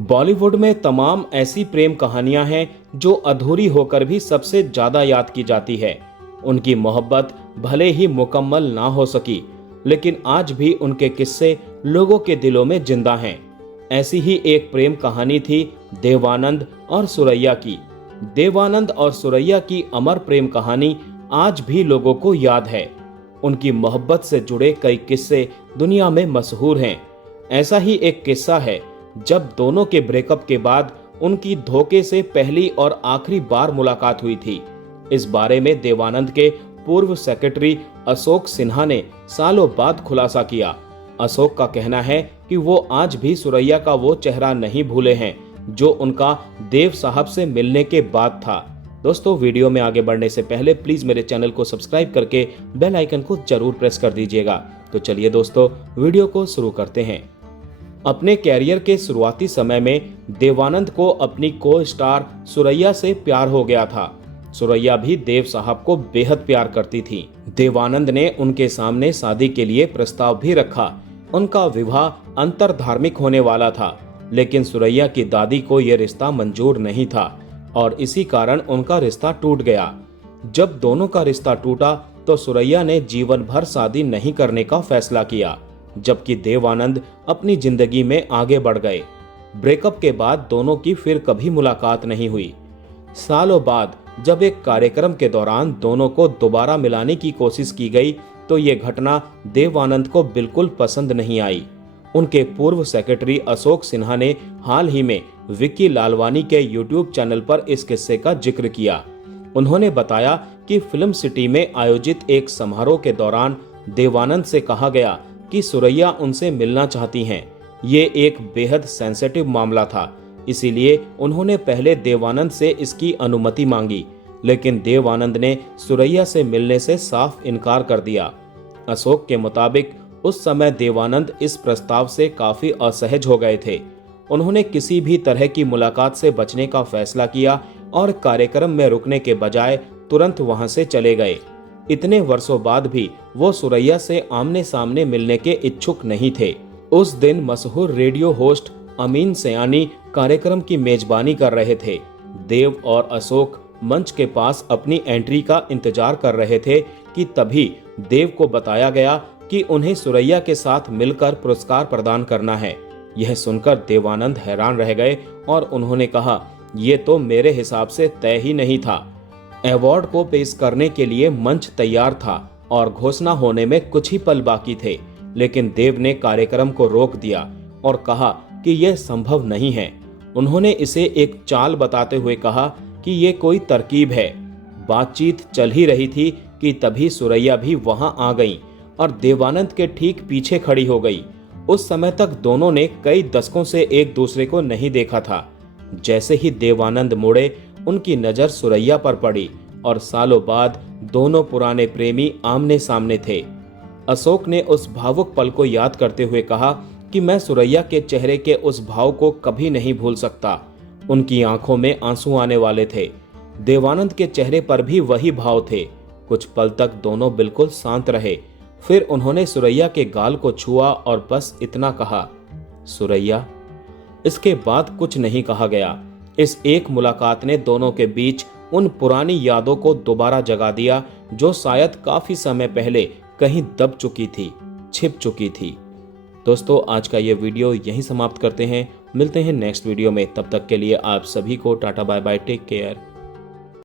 बॉलीवुड में तमाम ऐसी प्रेम कहानियां हैं जो अधूरी होकर भी सबसे ज्यादा याद की जाती है। उनकी मोहब्बत भले ही मुकम्मल ना हो सकी, लेकिन आज भी उनके किस्से लोगों के दिलों में जिंदा हैं। ऐसी ही एक प्रेम कहानी थी देवानंद और सुरैया की। देवानंद और सुरैया की अमर प्रेम कहानी आज भी लोगों को याद है। उनकी मोहब्बत से जुड़े कई किस्से दुनिया में मशहूर हैं। ऐसा ही एक किस्सा है जब दोनों के ब्रेकअप के बाद उनकी धोखे से पहली और आखिरी बार मुलाकात हुई थी। इस बारे में देवानंद के पूर्व सेक्रेटरी अशोक सिन्हा ने सालों बाद खुलासा किया। अशोक का कहना है कि वो आज भी सुरैया का वो चेहरा नहीं भूले हैं जो उनका देव साहब से मिलने के बाद था। दोस्तों, वीडियो में आगे बढ़ने से पहले प्लीज मेरे चैनल को सब्सक्राइब करके बेल आइकन को जरूर प्रेस कर दीजिएगा। तो चलिए दोस्तों, वीडियो को शुरू करते हैं। अपने कैरियर के शुरुआती समय में देवानंद को अपनी को स्टार सुरैया से प्यार हो गया था। सुरैया भी देव साहब को बेहद प्यार करती थी। देवानंद ने उनके सामने शादी के लिए प्रस्ताव भी रखा। उनका विवाह अंतर धार्मिक होने वाला था, लेकिन सुरैया की दादी को यह रिश्ता मंजूर नहीं था और इसी कारण उनका रिश्ता टूट गया। जब दोनों का रिश्ता टूटा तो सुरैया ने जीवन भर शादी नहीं करने का फैसला किया, जबकि देवानंद अपनी जिंदगी में आगे बढ़ गए। ब्रेकअप के बाद दोनों की फिर कभी मुलाकात नहीं हुई। सालों बाद जब एक कार्यक्रम के दौरान दोनों को दोबारा मिलाने की कोशिश की गई तो ये घटना देवानंद को बिल्कुल पसंद नहीं आई। उनके पूर्व सेक्रेटरी अशोक सिन्हा ने हाल ही में विक्की लालवानी के यूट्यूब चैनल पर इस किस्से का जिक्र किया। उन्होंने बताया कि फिल्म सिटी में आयोजित एक समारोह के दौरान देवानंद से कहा गया कि सुरैया उनसे मिलना चाहती हैं। ये एक बेहद सेंसिटिव मामला था, इसीलिए उन्होंने पहले देवानंद से इसकी अनुमति मांगी, लेकिन देवानंद ने सुरैया से मिलने से साफ इनकार कर दिया। अशोक के मुताबिक उस समय देवानंद इस प्रस्ताव से काफी असहज हो गए थे। उन्होंने किसी भी तरह की मुलाकात से बचने का फैसला किया और कार्यक्रम में रुकने के बजाय तुरंत वहां से चले गए। इतने वर्षों बाद भी वो सुरैया से आमने सामने मिलने के इच्छुक नहीं थे। उस दिन मशहूर रेडियो होस्ट अमीन सयानी कार्यक्रम की मेजबानी कर रहे थे। देव और अशोक मंच के पास अपनी एंट्री का इंतजार कर रहे थे कि तभी देव को बताया गया कि उन्हें सुरैया के साथ मिलकर पुरस्कार प्रदान करना है। यह सुनकर देवानंद हैरान रह गए और उन्होंने कहा, ये तो मेरे हिसाब से तय ही नहीं था। अवार्ड को पेश करने के लिए मंच तैयार था और घोषणा होने में कुछ ही पल बाकी थे, लेकिन देव ने कार्यक्रम को रोक दिया और कहा कि यह संभव नहीं है। उन्होंने इसे एक चाल बताते हुए कहा कि ये कोई तरकीब है। बातचीत चल ही रही थी कि तभी सुरैया भी वहां आ गई और देवानंद के ठीक पीछे खड़ी हो गई। उस समय तक दोनों ने कई दशकों से एक दूसरे को नहीं देखा था। जैसे ही देवानंद मुड़े, उनकी नजर सुरैया पर पड़ी और सालों बाद दोनों पुराने प्रेमी आमने सामने थे। अशोक ने उस भावुक पल को याद करते हुए कहा कि मैं सुरैया के चेहरे के उस भाव को कभी नहीं भूल सकता। उनकी आंखों में आंसू आने वाले थे। देवानंद के चेहरे पर भी वही भाव थे। कुछ पल तक दोनों बिल्कुल शांत रहे। फिर उन्होंने सुरैया के गाल को छुआ और बस इतना कहा, सुरैया। इसके बाद कुछ नहीं कहा गया। इस एक मुलाकात ने दोनों के बीच उन पुरानी यादों को दोबारा जगा दिया जो शायद काफी समय पहले कहीं दब चुकी थी, छिप चुकी थी। दोस्तों, आज का ये वीडियो यहीं समाप्त करते हैं। मिलते हैं नेक्स्ट वीडियो में। तब तक के लिए आप सभी को tata bye bye, take care.